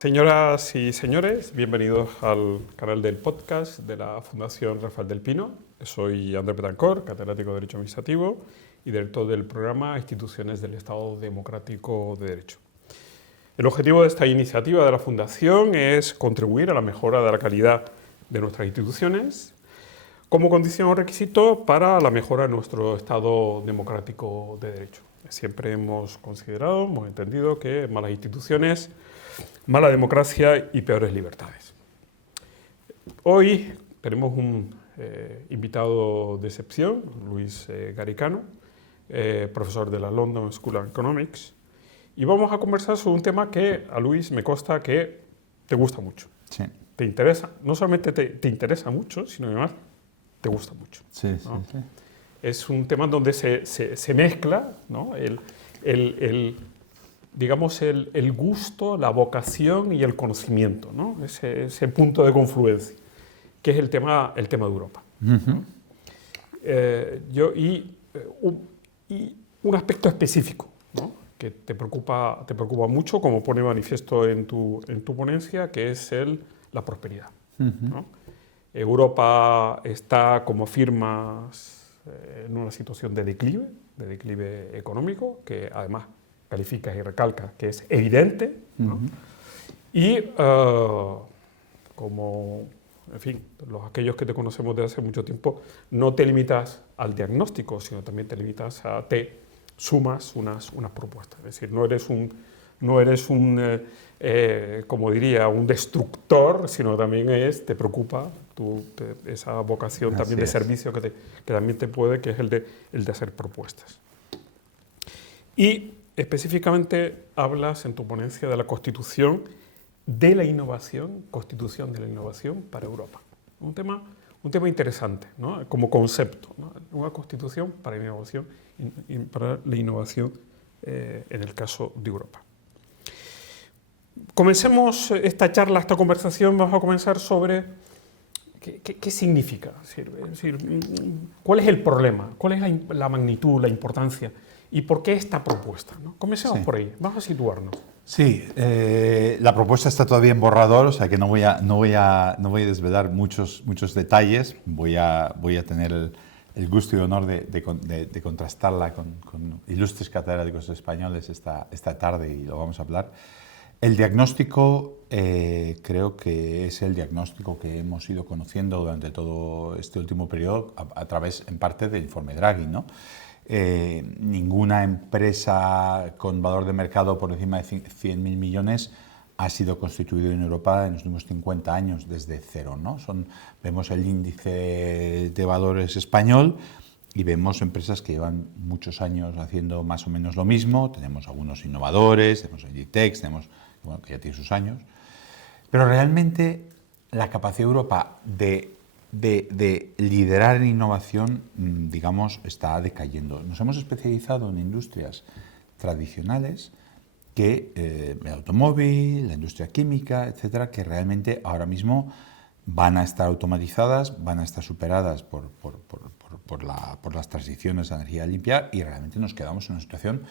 Señoras y señores, bienvenidos al canal del podcast de la Fundación Rafael del Pino. Soy Andrés Betancor, catedrático de Derecho Administrativo y director del programa Instituciones del Estado Democrático de Derecho. El objetivo de esta iniciativa de la Fundación es contribuir a la mejora de la calidad de nuestras instituciones como condición o requisito para la mejora de nuestro Estado Democrático de Derecho. Siempre hemos considerado, hemos entendido que malas instituciones, mala democracia y peores libertades. Hoy tenemos un invitado de excepción, Luis Garicano, profesor de la London School of Economics, y vamos a conversar sobre un tema que a Luis me consta que te gusta mucho. Sí. Te interesa, no solamente te interesa mucho, sino además te gusta mucho. Sí, ¿no? sí. Es un tema donde se mezcla, ¿no? digamos, el gusto, la vocación y el conocimiento, ¿no? Ese punto de confluencia, que es el tema de Europa. ¿no? Y un aspecto específico, ¿no? Que te preocupa mucho, como pone manifiesto en tu ponencia, que es la prosperidad. ¿no? Europa está, como afirmas, en una situación de declive económico, que además calificas y recalcas que es evidente, ¿no? Y como, en fin, aquellos que te conocemos desde hace mucho tiempo, no te limitas al diagnóstico, sino también te limitas te sumas unas propuestas. Es decir, no eres un como diría, un destructor, sino también te preocupa esa vocación también de servicio que también te puede, que es el de hacer propuestas. Y específicamente hablas en tu ponencia de la Constitución de la Innovación, Constitución de la Innovación para Europa. Un tema interesante, ¿no? Como concepto, ¿no? Una Constitución para la innovación, en el caso de Europa. Comencemos esta charla, esta conversación, vamos a comenzar sobre qué significa, es decir, cuál es el problema, cuál es la magnitud, la importancia y por qué esta propuesta, ¿no? Comencemos por ahí, vamos a situarnos. Sí, la propuesta está todavía en borrador, o sea que no voy a desvelar muchos detalles, voy a tener el gusto y honor de contrastarla con ilustres catedráticos españoles esta tarde y lo vamos a hablar. El diagnóstico creo que es el diagnóstico que hemos ido conociendo durante todo este último periodo a través, en parte, del informe Draghi, ¿no? Ninguna empresa con valor de mercado por encima de 100.000 millones ha sido constituida en Europa en los últimos 50 años desde cero, ¿no? Vemos el índice de valores español y vemos empresas que llevan muchos años haciendo más o menos lo mismo. Tenemos algunos innovadores, tenemos Inditex, que ya tiene sus años, pero realmente la capacidad de Europa de liderar en innovación, digamos, está decayendo. Nos hemos especializado en industrias tradicionales, el automóvil, la industria química, etcétera, que realmente ahora mismo van a estar automatizadas, van a estar superadas por las transiciones a energía limpia y realmente nos quedamos en una situación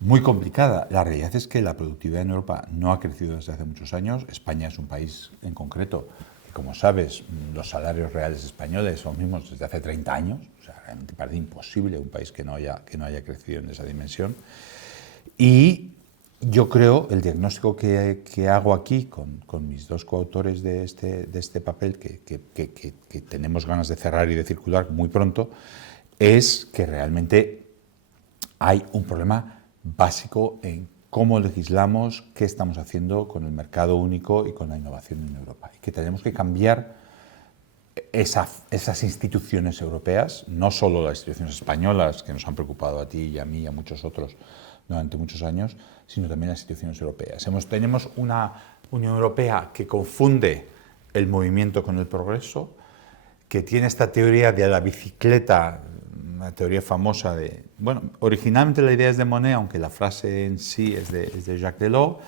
muy complicada. La realidad es que la productividad en Europa no ha crecido desde hace muchos años. España es un país en concreto que, como sabes, los salarios reales españoles son los mismos desde hace 30 años. O sea, realmente parece imposible un país que no haya crecido en esa dimensión. Y yo creo, el diagnóstico que hago aquí con mis dos coautores de este papel, que tenemos ganas de cerrar y de circular muy pronto, es que realmente hay un problema básico en cómo legislamos, qué estamos haciendo con el mercado único y con la innovación en Europa. Y que tenemos que cambiar esas instituciones europeas, no solo las instituciones españolas, que nos han preocupado a ti y a mí y a muchos otros durante muchos años, sino también las instituciones europeas. Tenemos una Unión Europea que confunde el movimiento con el progreso, que tiene esta teoría de la bicicleta una teoría famosa de... Bueno, originalmente la idea es de Monnet, aunque la frase en sí es de Jacques Delors,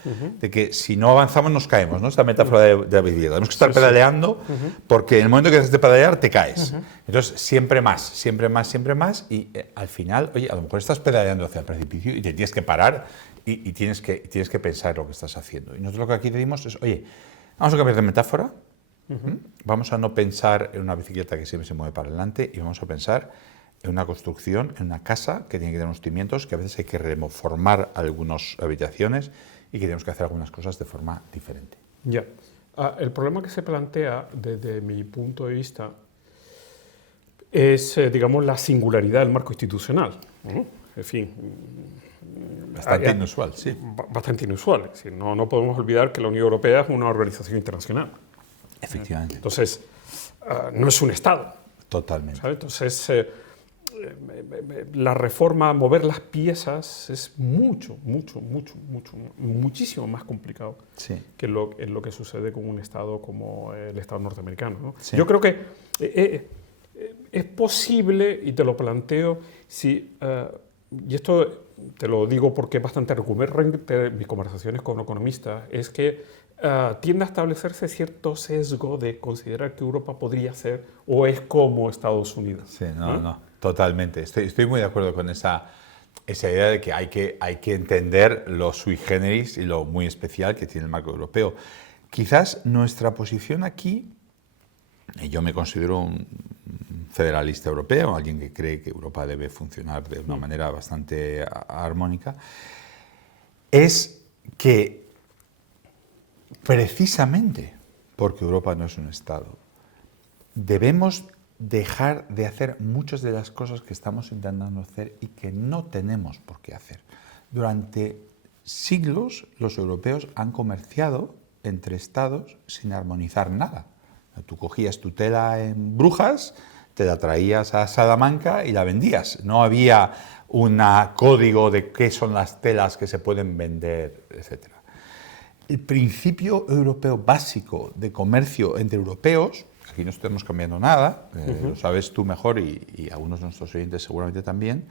de que si no avanzamos nos caemos, ¿no? Esta metáfora de la bicicleta. Tenemos que estar pedaleando porque en el momento que dejas de pedalear te caes. Entonces, siempre más, siempre más, siempre más y al final, oye, a lo mejor estás pedaleando hacia el precipicio y te tienes que parar y tienes que pensar lo que estás haciendo. Y nosotros lo que aquí decimos es, oye, vamos a cambiar de metáfora. Vamos a no pensar en una bicicleta que siempre se mueve para adelante y vamos a pensar en una construcción, en una casa que tiene que tener unos cimientos, que a veces hay que reformar algunas habitaciones y que tenemos que hacer algunas cosas de forma diferente. Ya. El problema que se plantea desde mi punto de vista es, digamos, la singularidad del marco institucional. En fin. Bastante inusual, sí. Bastante inusual. Es decir, no podemos olvidar que la Unión Europea es una organización internacional. Efectivamente. Entonces, no es un Estado. Totalmente. ¿Sabes? Entonces, la reforma, mover las piezas es muchísimo más complicado que lo que sucede con un Estado como el Estado norteamericano, ¿no? Sí. Yo creo que es posible, y te lo planteo, y esto te lo digo porque es bastante recurrente en mis conversaciones con economistas, es que tiende a establecerse cierto sesgo de considerar que Europa podría ser o es como Estados Unidos. Sí, no, totalmente. Estoy muy de acuerdo con esa idea de que hay que entender lo sui generis y lo muy especial que tiene el marco europeo. Quizás nuestra posición aquí, y yo me considero un federalista europeo, alguien que cree que Europa debe funcionar de una manera bastante armónica, es que precisamente porque Europa no es un Estado, debemos dejar de hacer muchas de las cosas que estamos intentando hacer y que no tenemos por qué hacer. Durante siglos los europeos han comerciado entre Estados sin armonizar nada. Tú cogías tu tela en Brujas, te la traías a Salamanca y la vendías. No había un código de qué son las telas que se pueden vender, etc. El principio europeo básico de comercio entre europeos, aquí no estamos cambiando nada, lo sabes tú mejor y algunos de nuestros oyentes seguramente también,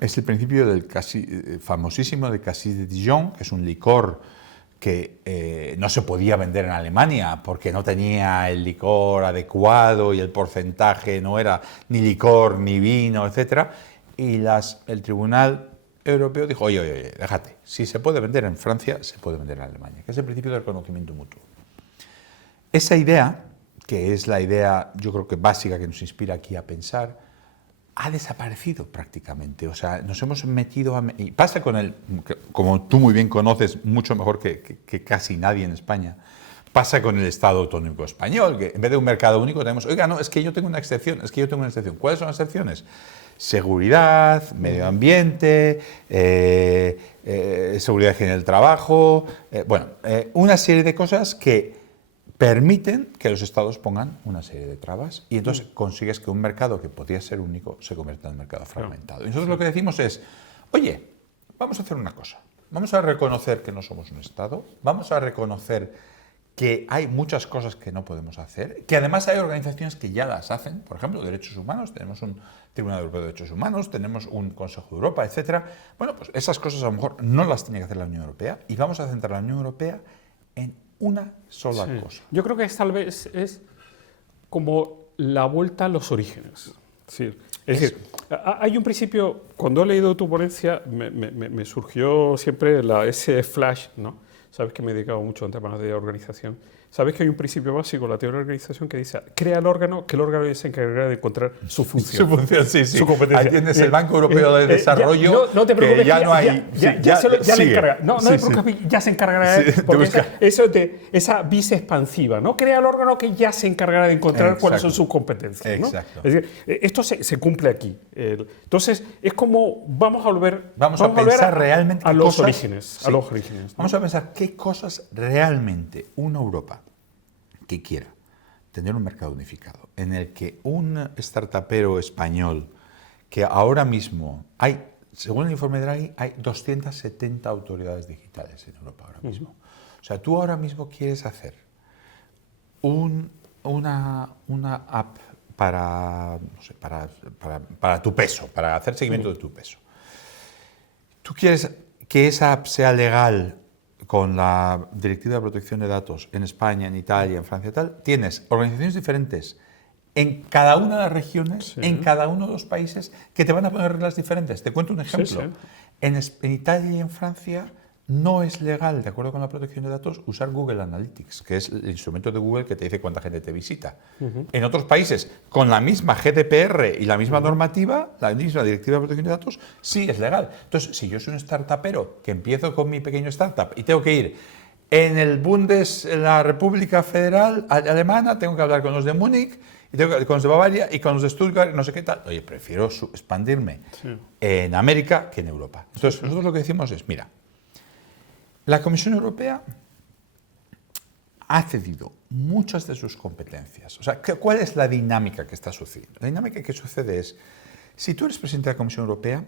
es el principio del famosísimo de Cassis de Dijon, que es un licor que no se podía vender en Alemania porque no tenía el licor adecuado y el porcentaje no era ni licor ni vino, etc. Y el Tribunal Europeo dijo, oye, déjate, si se puede vender en Francia, se puede vender en Alemania, que es el principio del reconocimiento mutuo. Esa idea, que es la idea, yo creo que básica que nos inspira aquí a pensar, ha desaparecido prácticamente. O sea, nos hemos metido y pasa con como tú muy bien conoces, mucho mejor que casi nadie en España, pasa con el Estado autonómico español, que en vez de un mercado único tenemos, oiga, no, es que yo tengo una excepción, ¿Cuáles son las excepciones? Seguridad, medio ambiente, seguridad en el trabajo, una serie de cosas que permiten que los estados pongan una serie de trabas y entonces consigues que un mercado que podría ser único se convierta en un mercado fragmentado. Y nosotros lo que decimos es, oye, vamos a hacer una cosa, vamos a reconocer que no somos un Estado, vamos a reconocer que hay muchas cosas que no podemos hacer, que además hay organizaciones que ya las hacen, por ejemplo, derechos humanos, tenemos un Tribunal Europeo de Derechos Humanos, tenemos un Consejo de Europa, etc. Bueno, pues esas cosas a lo mejor no las tiene que hacer la Unión Europea y vamos a centrar la Unión Europea en una sola cosa. Yo creo que tal vez es como la vuelta a los orígenes. Es decir, hay un principio, cuando he leído tu ponencia, me surgió siempre ese flash, ¿no? Sabes que me he dedicado mucho a temas de organización. Sabes que hay un principio básico, la teoría de organización, que dice, crea el órgano, que el órgano se encargará de encontrar su función. Su función, sí. Su competencia. Ahí tienes el Banco Europeo de Desarrollo, no te preocupes, que ya no hay... Ya le encarga. No te preocupes, ya se encargará de porque eso de esa vis expansiva, ¿no? Crea el órgano que ya se encargará de encontrar cuáles son sus competencias, ¿no? Exacto. Es decir, esto se cumple aquí. Entonces, es como vamos a volver... Vamos a pensar realmente a los orígenes. A los orígenes, ¿no? Vamos a pensar qué cosas realmente una Europa que quiera tener un mercado unificado, en el que un startupero español, que ahora mismo hay, según el informe de Draghi, hay 270 autoridades digitales en Europa ahora mismo. O sea, tú ahora mismo quieres hacer una app no sé, para tu peso, para hacer seguimiento de tu peso. ¿Tú quieres que esa app sea legal con la Directiva de Protección de Datos en España, en Italia, en Francia y tal? Tienes organizaciones diferentes en cada una de las regiones, en cada uno de los países, que te van a poner reglas diferentes. Te cuento un ejemplo. Sí. En Italia y en Francia no es legal, de acuerdo con la protección de datos, usar Google Analytics, que es el instrumento de Google que te dice cuánta gente te visita. En otros países, con la misma GDPR y la misma normativa, la misma Directiva de Protección de Datos, sí es legal. Entonces, si yo soy un startupero que empiezo con mi pequeño startup y tengo que ir en la República Federal Alemana, tengo que hablar con los de Múnich, y con los de Bavaria y con los de Stuttgart, no sé qué tal. Oye, prefiero expandirme en América que en Europa. Entonces, nosotros lo que decimos es, mira, la Comisión Europea ha cedido muchas de sus competencias. O sea, ¿cuál es la dinámica que está sucediendo? La dinámica que sucede es, si tú eres presidente de la Comisión Europea,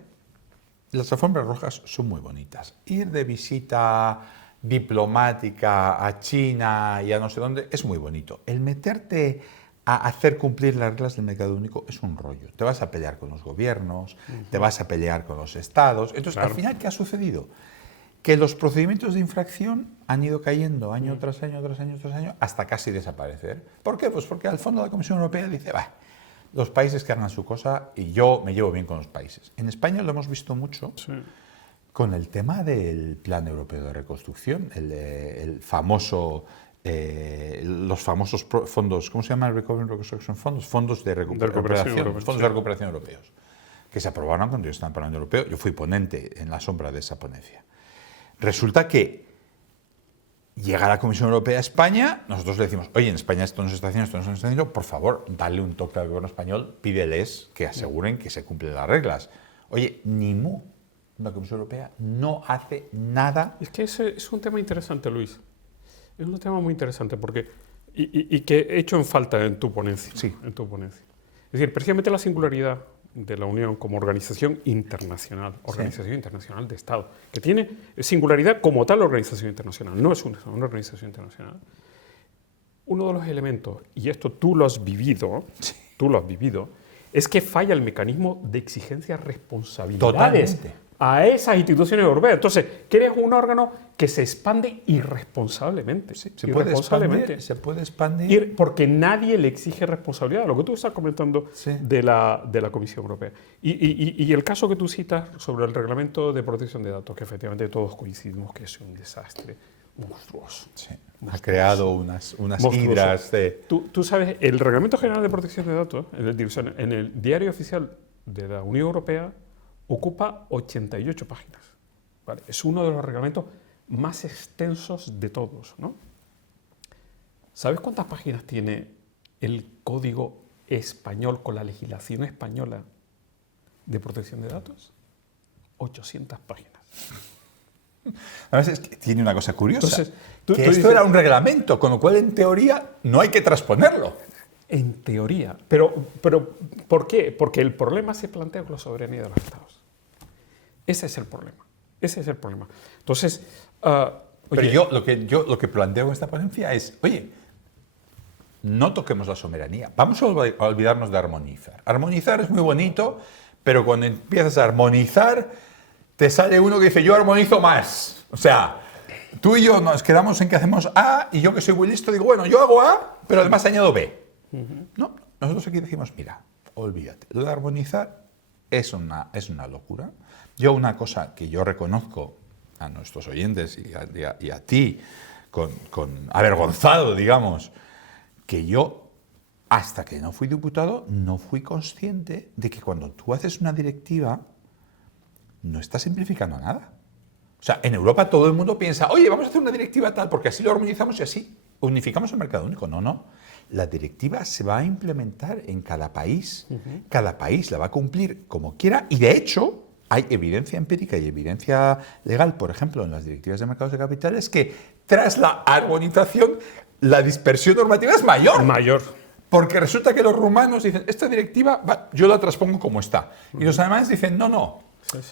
las alfombras rojas son muy bonitas. Ir de visita diplomática a China y a no sé dónde es muy bonito. El meterte a hacer cumplir las reglas del mercado único es un rollo. Te vas a pelear con los gobiernos, te vas a pelear con los estados. Entonces, al final, ¿qué ha sucedido? Que los procedimientos de infracción han ido cayendo año tras año, tras año, tras año, hasta casi desaparecer. ¿Por qué? Pues porque al fondo la Comisión Europea dice, los países que hagan su cosa y yo me llevo bien con los países. En España lo hemos visto mucho con el tema del Plan Europeo de Reconstrucción, los famosos fondos, ¿cómo se llama el Recovery and Reconstruction Funds? Fondos de recuperación europeos, que se aprobaron cuando yo estaba en el Parlamento Europeo. Yo fui ponente en la sombra de esa ponencia. Resulta que llega la Comisión Europea a España, nosotros le decimos, oye, en España esto no se está haciendo, esto no se está haciendo, por favor, dale un toque al gobierno español, pídeles que aseguren que se cumplen las reglas. Oye, ni mu, la Comisión Europea no hace nada. Es que ese es un tema interesante, Luis. Es un tema muy interesante porque y que he hecho en falta en tu ponencia. Sí. En tu ponencia. Es decir, precisamente la singularidad de la Unión como organización internacional de Estado, que tiene singularidad como tal organización internacional, no es una organización internacional. Uno de los elementos, y esto tú lo has vivido, es que falla el mecanismo de exigencia de responsabilidades a esas instituciones europeas. Entonces, que eres un órgano que se expande irresponsablemente. Sí, se puede expandir. Porque nadie le exige responsabilidad. Lo que tú estás comentando de la Comisión Europea. Y el caso que tú citas sobre el Reglamento de Protección de Datos, que efectivamente todos coincidimos que es un desastre monstruoso. Sí. Ha creado unas hidras de... Tú sabes, el Reglamento General de Protección de Datos, en el Diario Oficial de la Unión Europea, ocupa 88 páginas. ¿Vale? Es uno de los reglamentos más extensos de todos, ¿no? ¿Sabes cuántas páginas tiene el Código Español con la legislación española de protección de datos? 800 páginas. Además, es que tiene una cosa curiosa. Entonces, esto era un reglamento, con lo cual, en teoría, no hay que transponerlo. En teoría. Pero ¿por qué? Porque el problema se plantea con la soberanía de los Estados. Ese es el problema. Entonces, pero yo lo que planteo en esta ponencia es, oye, no toquemos la soberanía. Vamos a olvidarnos de armonizar. Armonizar es muy bonito, pero cuando empiezas a armonizar, te sale uno que dice, yo armonizo más. O sea, tú y yo nos quedamos en que hacemos A, y yo que soy muy listo digo, bueno, yo hago A, pero además añado B. No, nosotros aquí decimos, mira, olvídate, lo de armonizar es una locura. Yo una cosa que yo reconozco a nuestros oyentes y a ti, con avergonzado, digamos, que yo, hasta que no fui diputado, no fui consciente de que cuando tú haces una directiva, no estás simplificando nada. O sea, en Europa todo el mundo piensa, oye, vamos a hacer una directiva tal, porque así lo armonizamos y así unificamos el mercado único. No. La directiva se va a implementar en cada país. Cada país la va a cumplir como quiera y, de hecho, hay evidencia empírica y evidencia legal, por ejemplo, en las directivas de mercados de capitales, que tras la armonización la dispersión normativa es mayor. Porque resulta que los rumanos dicen, esta directiva yo la transpongo como está. Y los alemanes dicen, no.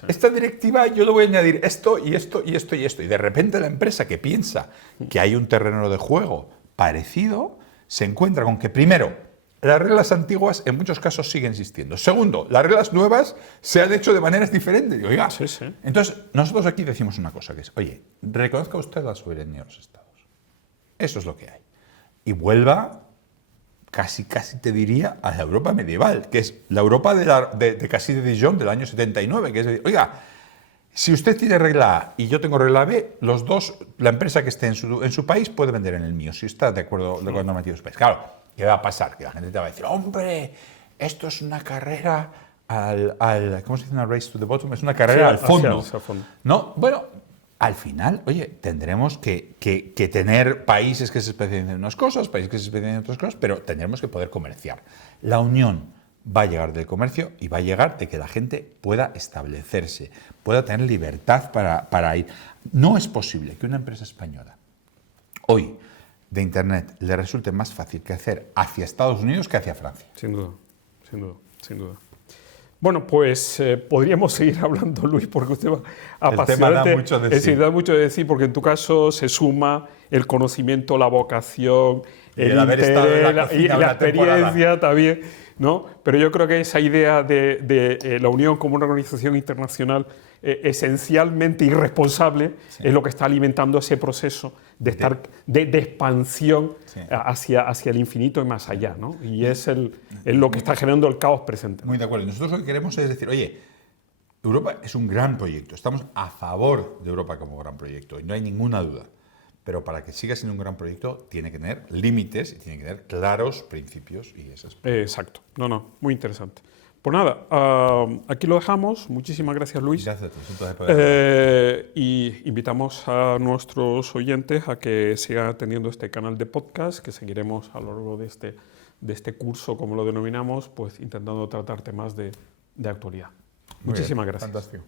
Esta directiva yo le voy a añadir esto y esto y esto y esto. Y de repente la empresa que piensa que hay un terreno de juego parecido se encuentra con que, primero, las reglas antiguas en muchos casos siguen existiendo. Segundo, las reglas nuevas se han hecho de maneras diferentes. Oiga, Sí, sí. entonces nosotros aquí decimos una cosa que es, oye, reconozca usted la soberanía de los estados. Eso es lo que hay. Y vuelva, casi te diría, a la Europa medieval, que es la Europa de Cassis de Dijon del año 79, que es decir, oiga, si usted tiene regla A y yo tengo regla B, los dos, la empresa que esté en su país puede vender en el mío, si está de acuerdo con los normativos del país. Claro, ¿qué va a pasar? Que la gente te va a decir, hombre, esto es una carrera ¿cómo se dice? Una race to the bottom, es una carrera al fondo. Hacia fondo. No, bueno, al final, oye, tendremos que tener países que se especialicen en unas cosas, países que se especialicen en otras cosas, pero tendremos que poder comerciar. La unión va a llegar del comercio y va a llegar de que la gente pueda establecerse, pueda tener libertad para ir. No es posible que una empresa española hoy de Internet le resulte más fácil crecer hacia Estados Unidos que hacia Francia. Sin duda, sin duda, sin duda. Bueno, pues podríamos seguir hablando, Luis, porque usted va apasionante. El tema da mucho de sí. Sí, da mucho de sí, porque en tu caso se suma el conocimiento, la vocación, el haber estado en la cocina y la una experiencia temporada. también, ¿no? Pero yo creo que esa idea de la Unión como una organización internacional esencialmente irresponsable es lo que está alimentando ese proceso de expansión hacia el infinito y más allá, ¿no? Y es lo que está generando el caos presente. Muy de acuerdo. Nosotros lo que queremos es decir, oye, Europa es un gran proyecto. Estamos a favor de Europa como gran proyecto y no hay ninguna duda. Pero para que siga siendo un gran proyecto tiene que tener límites y tiene que tener claros principios y esas. Exacto. No, muy interesante. Pues nada, aquí lo dejamos. Muchísimas gracias, Luis. Gracias a ti. Y invitamos a nuestros oyentes a que sigan atendiendo este canal de podcast, que seguiremos a lo largo de este curso, como lo denominamos, pues intentando tratar temas de actualidad. Muchísimas gracias. Fantástico.